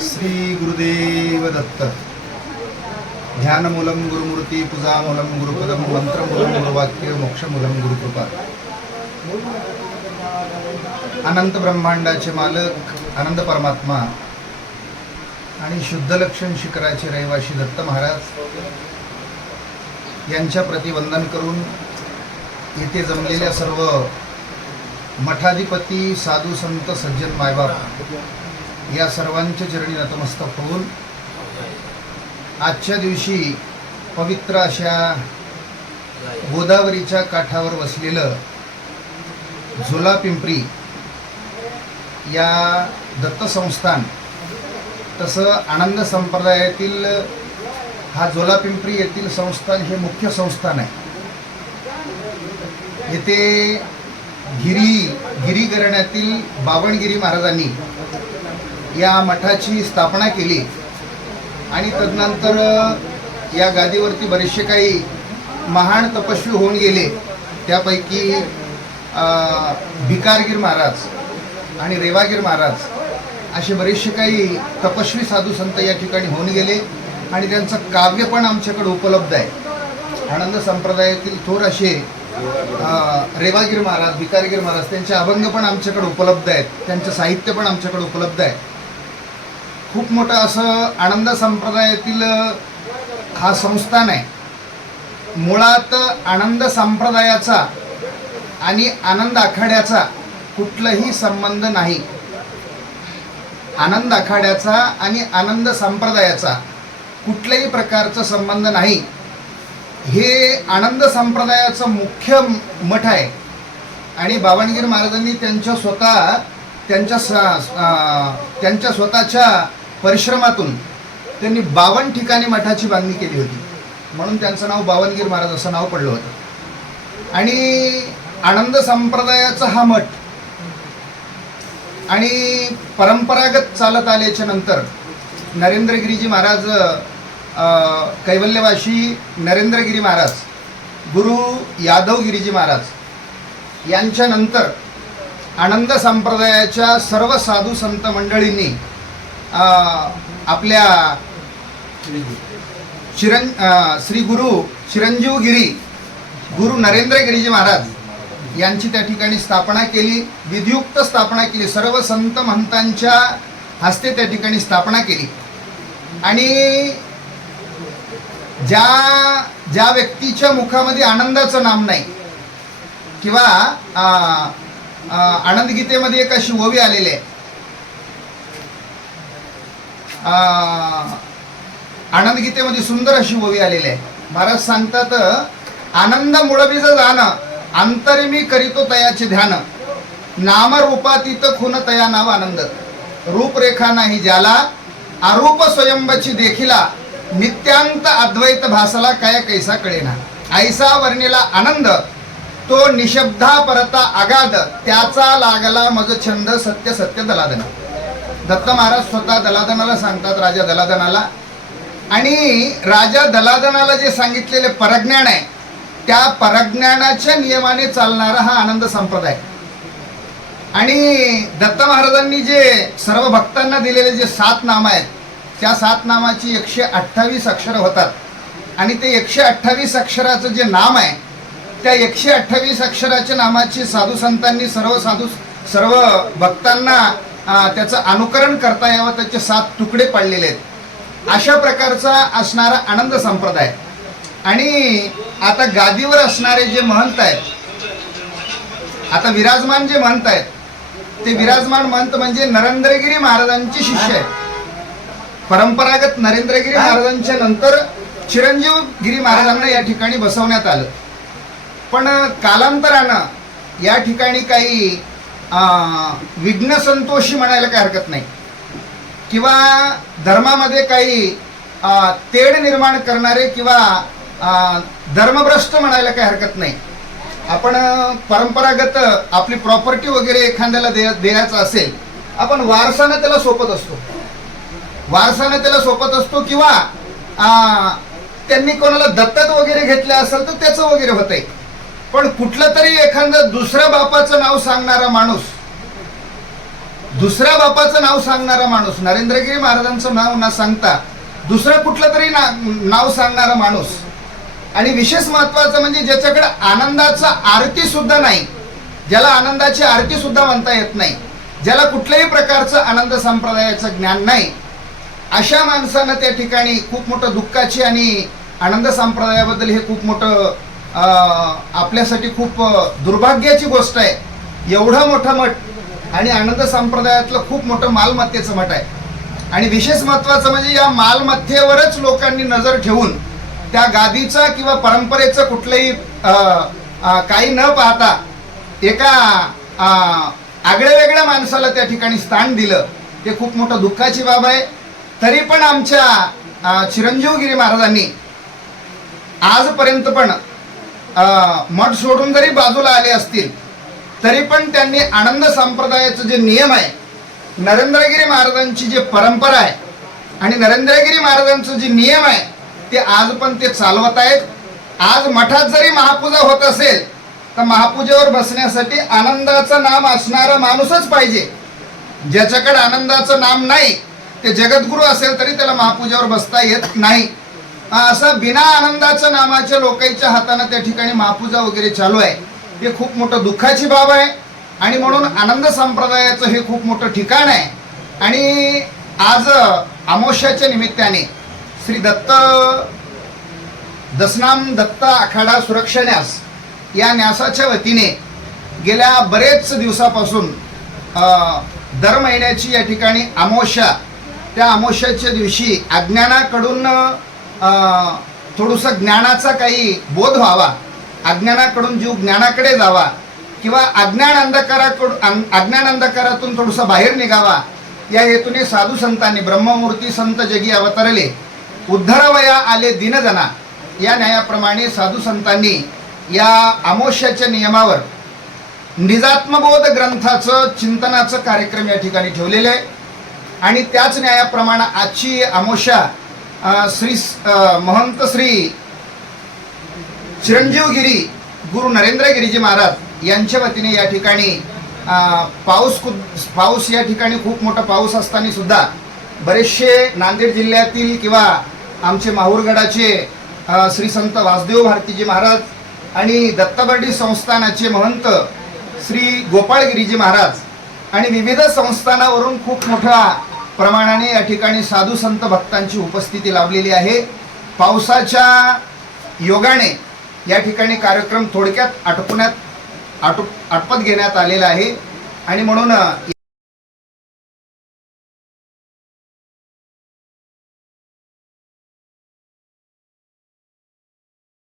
श्री गुरुदेव दत्त। ध्यानमूलम गुरुमूर्ती पूजामूलम गुरुपदम मंत्रमूलम गुरुवाक्य मोक्षमूलम गुरुकृपा। अनंत ब्रह्मांडाचे मालक आनंद परमात्मा आणि शुद्ध लक्षण शिखराचे रहिवाशी दत्त महाराज यांच्या प्रति वंदन करून येथे जमलेल्या सर्व मठाधिपती साधू संत सज्जन मायबाप या सर्वांच्या चरणी नतमस्तक होऊन आजच्या दिवशी पवित्र अशा गोदावरीच्या काठावर वसलेलं झुला पिंपरी या दत्तसंस्थान तसं आनंद संप्रदायातील हा झोला पिंपरी येथील संस्थान हे मुख्य संस्थान आहे. येथे गिरी गिरीकरण्यातील बावणगिरी महाराजांनी या मठाची स्थापना केली. आणि तदनंतर या गादीवरती बरेचसे काही महान तपस्वी होऊन गेले. त्यापैकी भिकारगीर महाराज आणि रेवागीर महाराज असे बरेचसे काही तपस्वी साधू संत या ठिकाणी होऊन गेले. आणि त्यांचं काव्य पण आमच्याकडे उपलब्ध आहे. आनंद संप्रदायातील थोर असे रेवागीर महाराज भिकारगीर महाराज त्यांचे अभंग पण आमच्याकडे उपलब्ध आहेत. त्यांचं साहित्य पण आमच्याकडे उपलब्ध आहे. खूप मोठं असं आनंद संप्रदायातील हा संस्थान आहे. मुळात आनंद संप्रदायाचा आणि आनंद आखाड्याचा कुठलाही संबंध नाही. आनंद आखाड्याचा आणि आनंद संप्रदायाचा कुठल्याही प्रकारचा संबंध नाही. हे आनंद संप्रदायाचं मुख्य मठ आहे. आणि बावणगीर महाराजांनी त्यांच्या स्वतः त्यांच्या स- त्यांच्या स्वतःच्या परिश्रमातून त्यांनी बावन्न ठिकाणी मठाची बांधणी केली होती. म्हणून त्यांचं नाव बावनगीर महाराज असं नाव पडलं होतं. आणि आनंद संप्रदायाचा हा मठ आणि परंपरागत चालत आल्याच्यानंतर नरेंद्रगिरीजी महाराज कैवल्यवाशी नरेंद्रगिरी महाराज गुरु यादवगिरीजी महाराज यांच्यानंतर आनंद संप्रदायाच्या सर्व साधू संत मंडळींनी आपल्या चिरं श्री गुरु चिरंजीवगिरी गुरु नरेंद्रगिरीजी महाराज यांची त्या ठिकाणी स्थापना केली विधियुक्त स्थापना केली सर्व संत महंतांच्या हस्ते त्या ठिकाणी स्थापना केली. आणि ज्या ज्या व्यक्तीच्या मुखामध्ये आनंदाचं नाम नाही किंवा आनंदगीतेमध्ये आनंद गीतेमध्ये एक अशी ओवी आलेली आहे आनंद गीतेमध्ये सुंदर अशी ओवी आलेली आहे. महाराज सांगतात आनंद मुळबीज जाण अंतरिमी करीतो तयाचे ध्यान. नाम रूपातीत खुन तया नाव आनंद. रूपरेखा नाही ज्याला अरूप स्वयंबची देखिला नित्यांत अद्वैत भासला काय कैसा कळेना. ऐसा वर्णिला आनंद तो निशब्दा परता आगाध त्याचा लागला मज छंद सत्य सत्य दलादना. दत्त महाराज स्वतः दलादनाला सांगतात राजा दलादनाला आणि राजा दलादनाला जे सांगितलेले परज्ञान आहे त्या परज्ञानाच्या नियमाने चालणारा हा आनंद संप्रदाय. आणि दत्त महाराजांनी जे सर्व भक्तांना दिलेले जे सात नाम आहेत त्या सात नामाची एकशे अठ्ठावीस अक्षरं होतात. आणि ते एकशे अठ्ठावीस अक्षराचं जे नाम आहे त्या एकशे अठ्ठावीस अक्षराच्या नामाची साधू संतांनी सर्व साधू सर्व भक्तांना त्याचं अनुकरण करता यावं त्याचे सात तुकडे पाडलेले आहेत. अशा प्रकारचा असणारा आनंद संप्रदाय. आणि आता गादीवर असणारे जे महंत आहेत आता विराजमान जे महंत आहेत ते विराजमान महंत म्हणजे नरेंद्रगिरी महाराजांचे शिष्य आहेत. परंपरागत नरेंद्रगिरी महाराजांच्या नंतर चिरंजीव गिरी महाराजांना या ठिकाणी बसवण्यात आलं. पण कालांतरानं या ठिकाणी काही विघ्न संतोषी म्हणायला काही हरकत नाही. किंवा धर्मामध्ये काही तेढ निर्माण करणारे किंवा धर्मभ्रष्ट म्हणायला काही हरकत नाही. आपण परंपरागत आपली प्रॉपर्टी वगैरे एखाद्याला दे द्यायचं असेल आपण वारसानं त्याला सोपत असतो. वारसानं त्याला सोपत असतो किंवा त्यांनी कोणाला दत्तक वगैरे घेतलं असेल तर त्याचं वगैरे होतंय. पण कुठलं तरी एखादं दुसऱ्या बापाचं नाव सांगणारा माणूस दुसऱ्या बापाचं नाव सांगणारा माणूस नरेंद्रगिरी महाराजांचं नाव न सांगता दुसरं कुठलं तरी ना नाव सांगणारा माणूस. आणि विशेष महत्वाचं म्हणजे ज्याच्याकडे आनंदाचा आरती सुद्धा नाही ज्याला आनंदाची आरती सुद्धा म्हणता येत नाही ज्याला कुठल्याही प्रकारचं आनंद संप्रदायाचं ज्ञान नाही अशा माणसानं त्या ठिकाणी खूप मोठं दुःखाची आणि आनंद संप्रदायाबद्दल हे खूप मोठं आपल्यासाठी खूप दुर्भाग्याची गोष्ट आहे. एवढा मोठा मठ आणि आनंद संप्रदायातलं खूप मोठं मालमत्तेचं मठ आहे. आणि विशेष महत्वाचं म्हणजे या मालमत्तेवरच लोकांनी नजर ठेवून त्या गादीचा किंवा परंपरेचं कुठलंही काही न पाहता एका आगळ्यावेगळ्या आगळ्या वेगळ्या माणसाला त्या ठिकाणी स्थान दिलं. ते खूप मोठं दुःखाची बाब आहे. तरी पण आमच्या चिरंजीवगिरी महाराजांनी आजपर्यंत पण मठ सोडून जरी बाजूला आले असतील तरी पण त्यांनी आनंद संप्रदायाचं जे नियम आहे नरेंद्रगिरी महाराजांची जी परंपरा आहे आणि नरेंद्रगिरी महाराजांचं जे नियम आहे ते आज पण ते चालवत आहेत. आज मठात जरी महापूजा होत असेल तर महापूजेवर बसण्यासाठी आनंदाचं नाम असणारा माणूसच पाहिजे. ज्याच्याकडे आनंदाचं नाम नाही ते जगद्गुरू असेल तरी त्याला महापूजेवर बसता येत नाही. असं बिना आनंदाचं नामाच्या लोकांच्या हाताने त्या ठिकाणी महापूजा वगैरे चालू आहे. हे खूप मोठं दुःखाची बाब आहे. आणि म्हणून आनंद संप्रदायाचं हे खूप मोठं ठिकाण आहे. आणि आज अमावस्याच्या निमित्ताने श्री दत्त दसनाम दत्त आखाडा सुरक्षा न्यास या न्यासाच्या वतीने गेल्या बरेच दिवसापासून दर महिन्याची या ठिकाणी अमावस्या त्या अमावस्याच्या दिवशी अज्ञानाकडून थोडंसं ज्ञानाचा काही बोध व्हावा. अज्ञानाकडून जीव ज्ञानाकडे जावा. किंवा अज्ञान अंधकाराकडून अज्ञान अंधकारातून थोडंसं बाहेर निघावा. या हेतूने साधू संतांनी ब्रह्ममूर्ती संत जगी अवतरले. उद्धरावया आले दिनजना. या न्यायाप्रमाणे साधू संतांनी या अमोशाच्या नियमावर निजात्मबोध ग्रंथाचं चिंतनाचं कार्यक्रम या ठिकाणी ठेवलेलं आहे. आणि त्याच न्यायाप्रमाणे आजची अमोशा श्री महंत श्री चिरंजीवगिरी गुरु नरेंद्रगिरीजी महाराज यांच्या वतीने या ठिकाणी पाऊस कुद- पाऊस या ठिकाणी खूप मोठा पाऊस असताना सुद्धा बरेचसे नांदेड जिल्ह्यातील किंवा आमचे माहूरगडाचे श्री संत वासदेव भारतीजी महाराज आणि दत्तबर्डी संस्थानाचे महंत श्री गोपाळगिरीजी महाराज आणि विविध संस्थानावरून खूप मोठा प्रमाणाने या ठिकाणी साधू संत भक्तांची उपस्थिती लाभलेली आहे. पावसाच्या योगाने या ठिकाणी कार्यक्रम थोडक्यात आटोपण्यात आटो आटपत घेण्यात आलेला आहे. आणि म्हणून